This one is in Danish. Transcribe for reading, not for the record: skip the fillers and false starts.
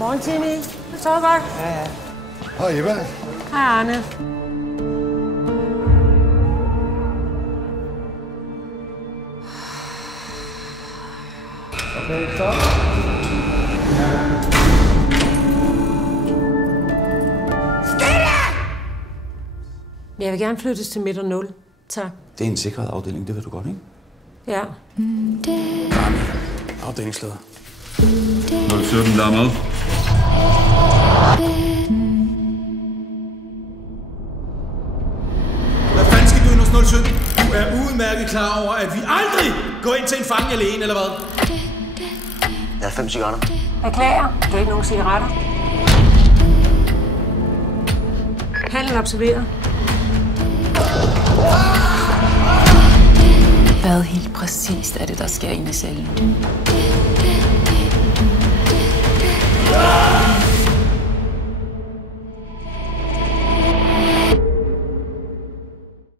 Godmorgen, Timmy. Det står godt. Ja. Hej, Eva. Hej, Arne. Okay, stop. Jeg vil gerne flyttes til midt og 0. Tak. Det er en sikret afdeling, det ved du godt, ikke? Ja. Afdelingsleder. 017, der er med. Hvad fanden skal du ind hos 017? Du er udmærket klar over, at vi aldrig går ind til en fange alene, eller hvad? Jeg har 5 cigaretter. Beklager. Du har ikke nogen cigaretter. Handlen observeret. Hvad helt præcist er det, der sker inde i cellen?